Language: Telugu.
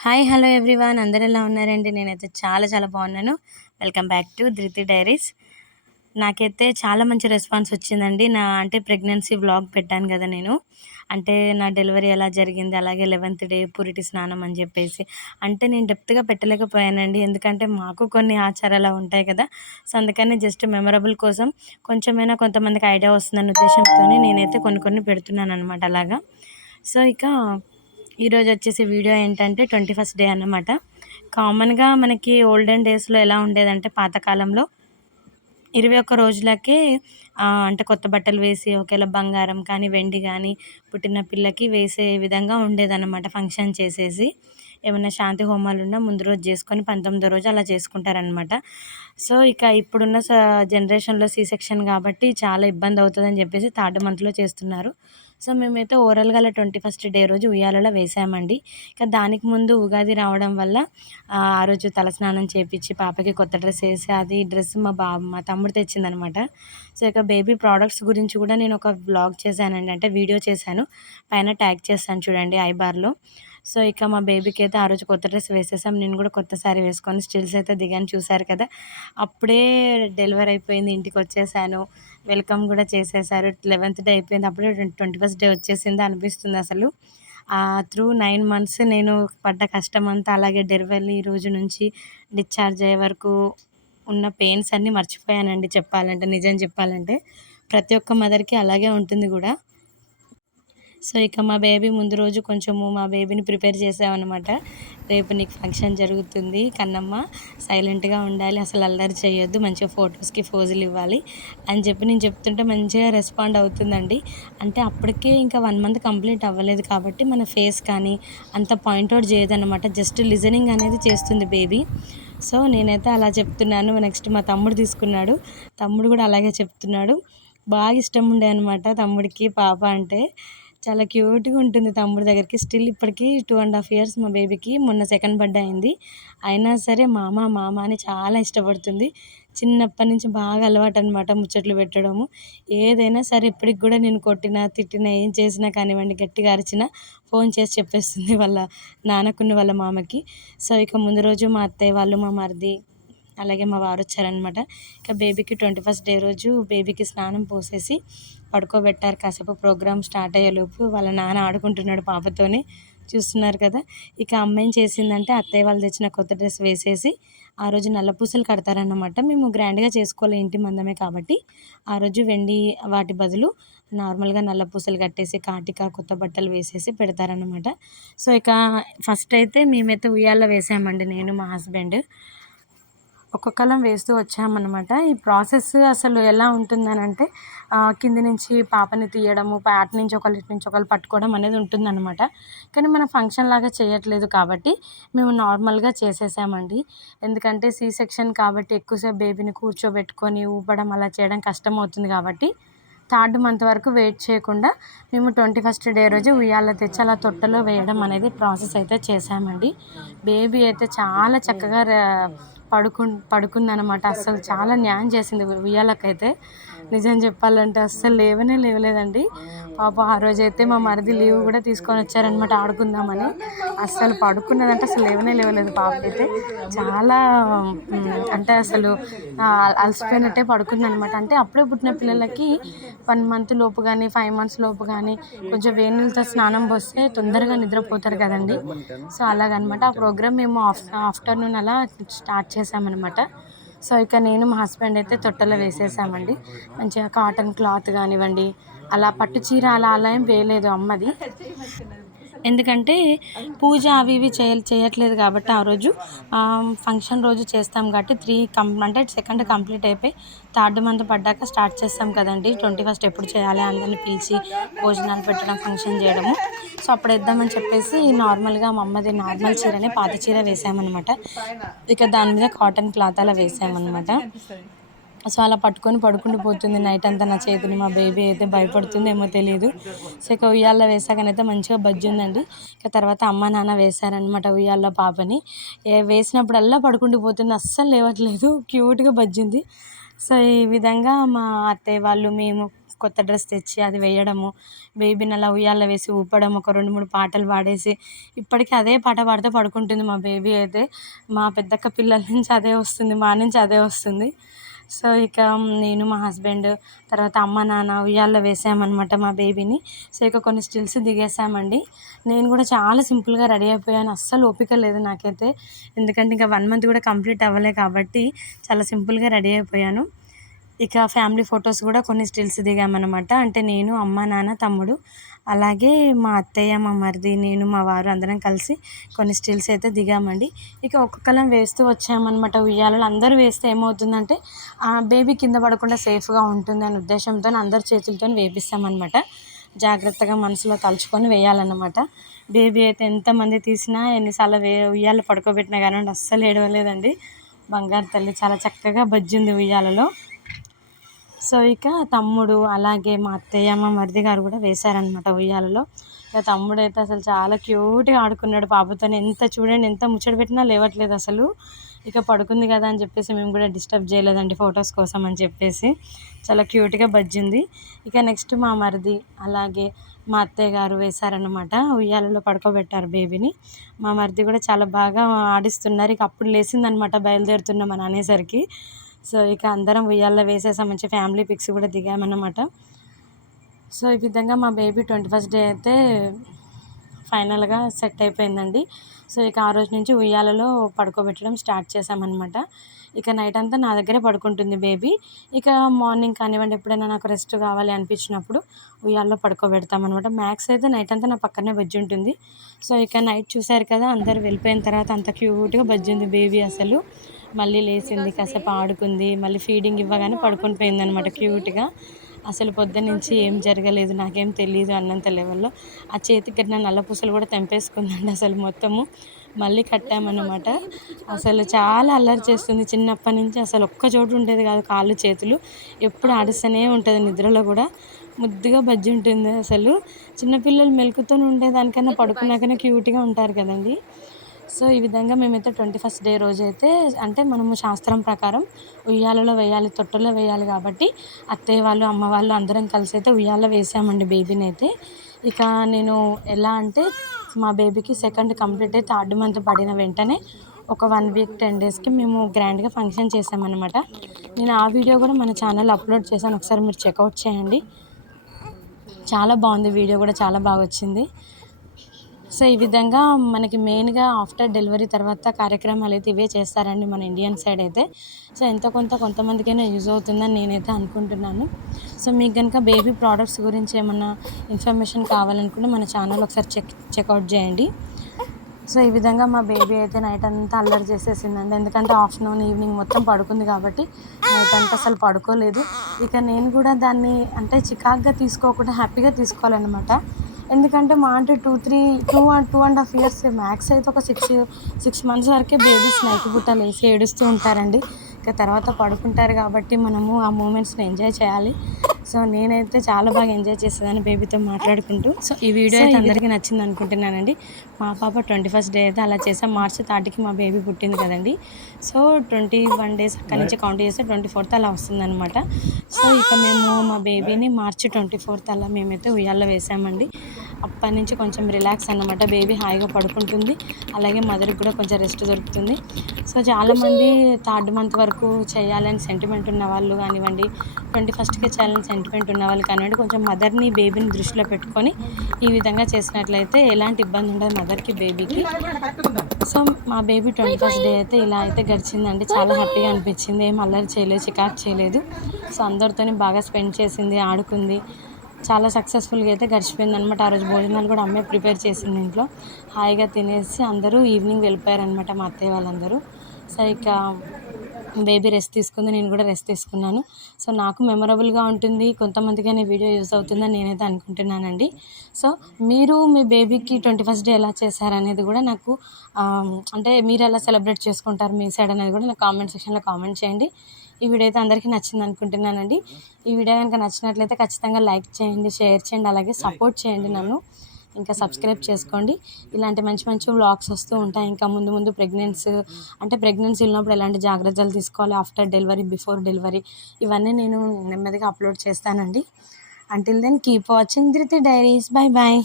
Hi hello everyone. అందరు ఎలా ఉన్నారండి? నేనైతే చాలా చాలా బాగున్నాను. Welcome back to Dhruti Diaries. నాకైతే చాలా మంచి రెస్పాన్స్ వచ్చిందండి. నా అంటే ప్రెగ్నెన్సీ వ్లాగ్ పెట్టాను కదా నేను. అంటే నా డెలివరీ ఎలా జరిగింది? అలాగే లెవెన్త్ డే పురిటి స్నానం అని చెప్పేసి. అంటే నేను డెప్త్గా పెట్టలేకపోయానండి. ఎందుకంటే మాకు కొన్ని ఆచారాలు ఉంటాయి కదా. సో అందుకని జస్ట్ మెమరబుల్ కోసం కొంచెమైనా కొంతమందికి ఐడియా వస్తుందన్న ఉద్దేశంతో నేనైతే కొన్ని కొన్ని పెడుతున్నాను అనమాట అలాగా. సో ఇక ఈరోజు వచ్చేసి వీడియో ఏంటంటే ట్వంటీ ఫస్ట్ డే అన్నమాట. కామన్గా మనకి ఓల్డెన్ డేస్లో ఎలా ఉండేదంటే పాతకాలంలో ఇరవై ఒక్క రోజులకే అంటే కొత్త బట్టలు వేసి ఒకేలా బంగారం కానీ వెండి కానీ పుట్టిన పిల్లకి వేసే విధంగా ఉండేదన్నమాట ఫంక్షన్ చేసేసి. ఏమైనా శాంతి హోమాలు ఉన్నా ముందు రోజు చేసుకొని పంతొమ్మిదో రోజు అలా చేసుకుంటారనమాట సో ఇక ఇప్పుడున్న జనరేషన్లో సీ సెక్షన్ కాబట్టి చాలా ఇబ్బంది అవుతుందని చెప్పేసి థర్డ్ మంత్లో చేస్తున్నారు. సో మేమైతే ఓవరాల్గా అలా ట్వంటీ ఫస్ట్ డే రోజు ఉయ్యాలలో వేసామండి. ఇక దానికి ముందు ఉగాది రావడం వల్ల ఆ రోజు తలస్నానం చేపించి పాపకి కొత్త డ్రెస్ వేసి అది డ్రెస్ మా బా మా తమ్ముడు తెచ్చిందనమాట. సో ఇక బేబీ ప్రోడక్ట్స్ గురించి కూడా నేను ఒక బ్లాగ్ చేశానండి. అంటే వీడియో చేశాను. పైన ట్యాగ్ చేస్తాను చూడండి ఐబార్లో సో ఇక మా బేబీకి అయితే ఆ రోజు కొత్త డ్రెస్ వేసేసాం. నేను కూడా కొత్త సారీ వేసుకొని స్టిల్స్ అయితే దిగాను. చూశారు కదా అప్పుడే డెలివరీ అయిపోయింది. ఇంటికి వచ్చేసాను. వెల్కమ్ కూడా చేసేసారు లెవెన్త్ డే అయిపోయింది. అప్పుడే ట్వంటీ ఫస్ట్ డే వచ్చేసింది అనిపిస్తుంది అసలు. త్రూ నైన్ మంత్స్ నేను పడ్డ కష్టం అంతా అలాగే డెలివరీ రోజు నుంచి డిశ్చార్జ్ అయ్యే వరకు ఉన్న పెయిన్స్ అన్నీ మర్చిపోయానండి చెప్పాలంటే నిజం చెప్పాలంటే. ప్రతి ఒక్క మదర్కి అలాగే ఉంటుంది కూడా. సో ఇక మా బేబీ ముందు రోజు కొంచెము మా బేబీని ప్రిపేర్ చేసామన్నమాట. రేపు నీకు ఫంక్షన్ జరుగుతుంది కన్నమ్మ. సైలెంట్గా ఉండాలి అసలు అల్లరి చేయొద్దు మంచిగా ఫొటోస్కి ఫోజులు ఇవ్వాలి అని చెప్పి నేను చెప్తుంటే మంచిగా రెస్పాండ్ అవుతుందండి. అంటే అప్పటికే ఇంకా వన్ మంత్ కంప్లీట్ అవ్వలేదు కాబట్టి మన ఫేస్ కానీ అంత పాయింట్అవుట్ చేయదన్నమాట. జస్ట్ లిజనింగ్ అనేది చేస్తుంది బేబీ. సో నేనైతే అలా చెప్తున్నాను. నెక్స్ట్ మా తమ్ముడు తీసుకున్నాడు. తమ్ముడు కూడా అలాగే చెప్తున్నాడు. బాగా ఇష్టం ఉండే అనమాట తమ్ముడికి పాప అంటే. చాలా క్యూట్గా ఉంటుంది తమ్ముడు దగ్గరికి. స్టిల్ ఇప్పటికీ టూ అండ్ హాఫ్ ఇయర్స్ మా బేబీకి మొన్న సెకండ్ బర్త్డే అయింది. అయినా సరే మామ మామ అని చాలా ఇష్టపడుతుంది. చిన్నప్పటి నుంచి బాగా అలవాటు అనమాట ముచ్చట్లు పెట్టడము. ఏదైనా సరే ఇప్పటికి కూడా నేను కొట్టినా తిట్టినా ఏం చేసినా కానివ్వండి గట్టిగా అరిచినా ఫోన్ చేసి చెప్పేస్తుంది వాళ్ళ నాన్నకున్న వాళ్ళ మామకి. సో ఇక ముందు రోజు మా అత్తయ్య వాళ్ళు మా మరిది అలాగే మా వారు వచ్చారనమాట ఇక బేబీకి ట్వంటీ ఫస్ట్ డే రోజు బేబీకి స్నానం పోసేసి పడుకోబెట్టారు. కాసేపు ప్రోగ్రామ్ స్టార్ట్ అయ్యేలోపు వాళ్ళ నాన్న ఆడుకుంటున్నాడు పాపతోనే. చూస్తున్నారు కదా. ఇక అమ్మాయిని చేసిందంటే అత్తయ్య వాళ్ళు తెచ్చిన కొత్త డ్రెస్ వేసేసి ఆ రోజు నల్ల పూసలు కడతారన్నమాట. మేము గ్రాండ్గా చేసుకోవాలి ఇంటి మందమే కాబట్టి ఆ రోజు వెండి వాటి బదులు నార్మల్గా నల్ల పూసలు కట్టేసి కాటిక కొత్త బట్టలు వేసేసి పెడతారనమాట సో ఇక ఫస్ట్ అయితే మేమైతే ఉయ్యాల వేసామండి నేను మా హస్బెండ్. ఒక్కొక్కలం వేస్తూ వచ్చామన్నమాట. ఈ ప్రాసెస్ అసలు ఎలా ఉంటుందని అంటే కింది నుంచి పాపని తీయడము అటు నుంచి ఒకళ్ళు ఇటు నుంచి ఒకళ్ళు పట్టుకోవడం అనేది ఉంటుందన్నమాట. కానీ మనం ఫంక్షన్ లాగా చేయట్లేదు కాబట్టి మేము నార్మల్గా చేసేసామండి. ఎందుకంటే సి సెక్షన్ కాబట్టి ఎక్కువసేపు బేబీని కూర్చోబెట్టుకొని ఊపడం అలా చేయడం కష్టం అవుతుంది కాబట్టి థర్డ్ మంత్ వరకు వెయిట్ చేయకుండా మేము ట్వంటీ ఫస్ట్ డే రోజు ఉయ్యాల తెచ్చి అలా తొట్టలో వేయడం అనేది ప్రాసెస్ అయితే చేసామండి. బేబీ అయితే చాలా చక్కగా పడుకు పడుకుందనమాట అస్సలు చాలా న్యాయం చేసింది ఉయ్యాలకైతే నిజం చెప్పాలంటే అస్సలు లేవనే లేవలేదండి. పాపం ఆ రోజైతే మా మరిది లీవ్ కూడా తీసుకొని వచ్చారనమాట ఆడుకుందామని. అస్సలు పడుకున్నదంటే అసలు లేవనే లేవలేదు పాపకైతే. చాలా అంటే అసలు అలసిపోయినట్టే పడుకుంది అనమాట అంటే అప్పుడే పుట్టిన పిల్లలకి వన్ మంత్ లోపు కానీ ఫైవ్ మంత్స్ లోపు కానీ కొంచెం వేడి నీళ్ళతో స్నానం పోస్తే తొందరగా నిద్రపోతారు కదండి. సో అలాగనమాట. ఆ ప్రోగ్రామ్ మేము ఆఫ్ ఆఫ్టర్నూన్ అలా స్టార్ట్ చేసామన్నమాట సో ఇక నేను మా హస్బెండ్ అయితే తొట్టలో వేసేసామండి. మంచిగా కాటన్ క్లాత్ కానివ్వండి అలా పట్టు చీర అలా అలా ఏం వేయలేదు అమ్మది. ఎందుకంటే పూజ అవి ఇవి చేయ చేయట్లేదు కాబట్టి ఆ రోజు ఫంక్షన్ రోజు చేస్తాం కాబట్టి త్రీ కం అంటే సెకండ్ కంప్లీట్ అయిపోయి థర్డ్ మంత్ పడ్డాక స్టార్ట్ చేస్తాం కదండి. ట్వంటీ ఫస్ట్ ఎప్పుడు చేయాలి అందరిని పిలిచి భోజనాలు పెట్టడం ఫంక్షన్ చేయడము. సో అప్పుడు వేద్దామని చెప్పేసి నార్మల్గా మా అమ్మది నార్మల్ చీరనే పాత చీర వేసామన్నమాట. ఇక దాని మీద కాటన్ క్లాత్ అలా వేసామన్నమాట. సో అలా పట్టుకొని పడుకుంటూ పోతుంది. నైట్ అంతా నా చేతిని మా బేబీ అయితే భయపడుతుందేమో తెలియదు సో ఇక ఉయ్యాల్లో వేసాకనైతే మంచిగా బజ్జి ఉందండి. ఇక తర్వాత అమ్మ నాన్న వేశారనమాట ఉయ్యాల్లో పాపని. వేసినప్పుడల్లా పడుకుంటూ పోతుంది. అస్సలు లేవట్లేదు. క్యూట్గా బజ్జింది. సో ఈ విధంగా మా అత్తయ్య వాళ్ళు మేము కొత్త డ్రెస్ తెచ్చి అది వేయడము బేబీని అలా ఉయ్యాల వేసి ఊపడం ఒక రెండు మూడు పాటలు పాడేసి ఇప్పటికీ అదే పాట పాడుతూ పడుకుంటుంది మా బేబీ అయితే. మా పెద్దక్క పిల్లల నుంచి అదే వస్తుంది మా నుంచి అదే వస్తుంది. సో ఇక నేను మా హస్బెండ్ తర్వాత అమ్మ నాన్న ఉయ్యాల్లో వేసామన్నమాట మా బేబీని. సో ఇక కొన్ని స్టిల్స్ దిగేసామండి. నేను కూడా చాలా సింపుల్గా రెడీ అయిపోయాను. అస్సలు ఓపిక లేదు నాకైతే. ఎందుకంటే ఇంకా వన్ మంత్ కూడా కంప్లీట్ అవ్వలే కాబట్టి చాలా సింపుల్గా రెడీ అయిపోయాను. ఇక ఫ్యామిలీ ఫొటోస్ కూడా కొన్ని స్టిల్స్ దిగామన్నమాట. అంటే నేను అమ్మ నాన్న తమ్ముడు అలాగే మా అత్తయ్య మా మరిది నేను మా వారు అందరం కలిసి కొన్ని స్టిల్స్ అయితే దిగామండి. ఇక ఒక్కొక్కలం వేస్తూ వచ్చామన్నమాట. ఉయ్యాలలో అందరూ వేస్తే ఏమవుతుందంటే ఆ బేబీ కింద పడకుండా సేఫ్గా ఉంటుంది అనే ఉద్దేశంతో అందరి చేతులతో వేపిస్తామన్నమాట. జాగ్రత్తగా మనసులో తలుచుకొని వేయాలన్నమాట. బేబీ అయితే ఎంతమంది తీసినా ఎన్నిసార్లు వే ఉయ్యాల పడుకోబెట్టినా కానీ అస్సలు ఏడవలేదండి. బంగారు తల్లి చాలా చక్కగా బజ్జింది ఉయ్యాలలో. సో ఇక తమ్ముడు అలాగే మా అత్తయ్య మా మరిది గారు కూడా వేశారనమాట ఉయ్యాలలో. ఇక తమ్ముడు అయితే అసలు చాలా క్యూట్గా ఆడుకున్నాడు పాపతో ఎంత చూడండి ఎంత ముచ్చట పెట్టినా లేవట్లేదు అసలు. ఇక పడుకుంది కదా అని చెప్పేసి మేము కూడా డిస్టర్బ్ చేయలేదండి ఫొటోస్ కోసం అని చెప్పేసి. చాలా క్యూట్గా బజ్జింది ఇక నెక్స్ట్ మా మరిది అలాగే మా అత్తయ్య గారు వేశారనమాట ఉయ్యాలలో పడుకోబెట్టారు బేబీని. మా మరిది కూడా చాలా బాగా ఆడిస్తున్నారు. ఇక అప్పుడు లేచిందనమాట బయలుదేరుతున్నాం అని అనేసరికి. సో ఇక అందరం ఉయ్యాల్లో వేసేసాం మంచి ఫ్యామిలీ పిక్స్ కూడా దిగామన్నమాట. సో ఈ విధంగా మా బేబీ ట్వంటీ ఫస్ట్ డే అయితే ఫైనల్గా సెట్ అయిపోయిందండి. సో ఇక ఆ రోజు నుంచి ఉయ్యాలలో పడుకోబెట్టడం స్టార్ట్ చేశామన్నమాట. ఇక నైట్ అంతా నా దగ్గరే పడుకుంటుంది బేబీ ఇక మార్నింగ్ కానివ్వండి ఎప్పుడైనా నాకు రెస్ట్ కావాలి అనిపించినప్పుడు ఉయ్యాల్లో పడుకోబెడతామన్నమాట. మ్యాక్స్ అయితే నైట్ అంతా నా పక్కనే బజ్జి ఉంటుంది. సో ఇక నైట్ చూసారు కదా అందరు వెళ్ళిపోయిన తర్వాత అంత క్యూట్గా బజ్జింది బేబీ అసలు. మళ్ళీ లేచింది కాసేపు ఆడుకుంది మళ్ళీ ఫీడింగ్ ఇవ్వగానే పడుకొని పోయింది అనమాట క్యూట్గా. అసలు పొద్దున్న నుంచి ఏం జరగలేదు నాకేం తెలియదు అన్నంత లెవెల్లో ఆ చేతికి కట్టిన నల్ల పూసలు కూడా తెంపేసుకుందండి అసలు మొత్తము. మళ్ళీ కట్టామన్నమాట. అసలు చాలా అల్లరి చేస్తుంది. చిన్నప్పటి నుంచి అసలు ఒక్క చోటు ఉండేది కాదు కాళ్ళు చేతులు. ఎప్పుడు ఆడిస్తూనే ఉంటుంది నిద్రలో కూడా. ముద్దుగా బజ్జి ఉంటుంది అసలు. చిన్నపిల్లలు మెలుకుతూ ఉండేదానికన్నా పడుకున్నాకనే క్యూట్గా ఉంటారు కదండి. సో ఈ విధంగా మేమైతే ట్వంటీ ఫస్ట్ డే రోజు అయితే అంటే మనము శాస్త్రం ప్రకారం ఉయ్యాలలో వేయాలి తొట్టలో వేయాలి కాబట్టి అత్తయ్య వాళ్ళు అమ్మ వాళ్ళు అందరం కలిసి అయితే ఉయ్యాల వేసామండి బేబీని అయితే ఇక నేను ఎలా అంటే మా బేబీకి సెకండ్ కంప్లీట్ అయితే థర్డ్ మంత్ పడిన వెంటనే ఒక వన్ వీక్ టెన్ డేస్కి మేము గ్రాండ్గా ఫంక్షన్ చేసామన్నమాట. నేను ఆ వీడియో కూడా మన ఛానల్ అప్లోడ్ చేశాను ఒకసారి మీరు చెక్అవుట్ చేయండి. చాలా బాగుంది వీడియో కూడా చాలా బాగా వచ్చింది. సో ఈ విధంగా మనకి మెయిన్గా ఆఫ్టర్ డెలివరీ తర్వాత కార్యక్రమాలు అయితే ఇవే చేస్తారండి మన ఇండియన్ సైడ్ అయితే. సో ఎంతో కొంత కొంతమందికైనా యూజ్ అవుతుందని నేనైతే అనుకుంటున్నాను. సో మీకు కనుక బేబీ ప్రోడక్ట్స్ గురించి ఏమన్నా ఇన్ఫర్మేషన్ కావాలనుకుంటే మన ఛానల్ ఒకసారి చెక్ చెక్అవుట్ చేయండి. సో ఈ విధంగా మా బేబీ అయితే నైట్ అంతా అల్లరి చేసేసిందండి. ఎందుకంటే ఆఫ్టర్నూన్ ఈవినింగ్ మొత్తం పడుకుంది కాబట్టి నైట్ అంతా అసలు పడుకోలేదు. ఇక నేను కూడా దాన్ని అంటే చికాక్గా తీసుకోకుండా హ్యాపీగా తీసుకోవాలన్నమాట. ఎందుకంటే మా అంటే two three two two and half years max అయితే ఒక సిక్స్ సిక్స్ మంత్స్ వరకే బేబీస్ నైట్ పూట లేచి ఏడుస్తూ ఉంటారండి. ఇంకా తర్వాత పడుకుంటారు కాబట్టి మనము ఆ మూమెంట్స్ని ఎంజాయ్ చేయాలి. సో నేనైతే చాలా బాగా ఎంజాయ్ చేసేదాన్ని బేబీతో మాట్లాడుకుంటూ. సో ఈ వీడియో అయితే అందరికీ నచ్చింది అనుకుంటున్నానండి. మా పాప ట్వంటీ ఫస్ట్ డే అయితే అలా చేసాం మార్చి థర్టీకి మా బేబీ పుట్టింది కదండి. సో ట్వంటీ వన్ డేస్ అక్కడి నుంచి కౌంట్ చేస్తే ట్వంటీ ఫోర్త్ అలా వస్తుందన్నమాట. సో ఇక మేము మా బేబీని మార్చి ట్వంటీ ఫోర్త్ అలా మేమైతే ఉయ్యాల్లో వేసామండి. అప్పటి నుంచి కొంచెం రిలాక్స్ అన్నమాట. బేబీ హాయిగా పడుకుంటుంది. అలాగే మదర్కి కూడా కొంచెం రెస్ట్ దొరుకుతుంది. సో చాలామంది థర్డ్ మంత్ వరకు చేయాలని సెంటిమెంట్ ఉన్న వాళ్ళు కానివ్వండి ట్వంటీ ఫస్ట్కే చేయాలని సెంటిమెంట్ ఉన్న వాళ్ళు కానివ్వండి కొంచెం మదర్ని బేబీని దృష్టిలో పెట్టుకొని ఈ విధంగా చేసినట్లయితే ఎలాంటి ఇబ్బంది ఉండదు మదర్కి బేబీకి. సో మా బేబీ ట్వంటీ ఫస్ట్ డే అయితే ఇలా అయితే గడిచిందండి. చాలా హ్యాపీగా అనిపించింది. ఏం అల్లరి చేయలేదు చికాకు చేయలేదు. సో అందరితోని బాగా స్పెండ్ చేసింది ఆడుకుంది. చాలా సక్సెస్ఫుల్గా అయితే గడిచిపోయింది అనమాట ఆ రోజు భోజనాలు కూడా అమ్మే ప్రిపేర్ చేసింది ఇంట్లో. హాయిగా తినేసి అందరూ ఈవినింగ్ వెళ్ళిపోయారనమాట మా అత్తయ్య వాళ్ళందరూ. సో ఇక బేబీ రెస్ట్ తీసుకుంది నేను కూడా రెస్ట్ తీసుకున్నాను. సో నాకు మెమరబుల్గా ఉంటుంది. కొంతమందికి అనే వీడియో యూస్ అవుతుందని నేనైతే అనుకుంటున్నానండి. సో మీరు మీ బేబీకి ట్వంటీ ఫస్ట్ డే ఎలా చేశారనేది కూడా నాకు అంటే మీరు ఎలా సెలబ్రేట్ చేసుకుంటారు మీ సైడ్ అనేది కూడా నాకు కామెంట్ సెక్షన్లో కామెంట్ చేయండి. ఈ వీడియో అయితే అందరికీ నచ్చింది అనుకుంటున్నానండి. ఈ వీడియో కనుక నచ్చినట్లయితే ఖచ్చితంగా లైక్ చేయండి షేర్ చేయండి అలాగే సపోర్ట్ చేయండి నన్ను. ఇంకా సబ్స్క్రైబ్ చేసుకోండి. ఇలాంటి మంచి మంచి వ్లాగ్స్ వస్తూ ఉంటాయి. ఇంకా ముందు ముందు ప్రెగ్నెన్సీ అంటే ప్రెగ్నెన్సీ ఉన్నప్పుడు ఎలాంటి జాగ్రత్తలు తీసుకోవాలి? ఆఫ్టర్ డెలివరీ బిఫోర్ డెలివరీ ఇవన్నీ నేను నెమ్మదిగా అప్లోడ్ చేస్తానండి. Until then keep watching Dhruti Diaries bye bye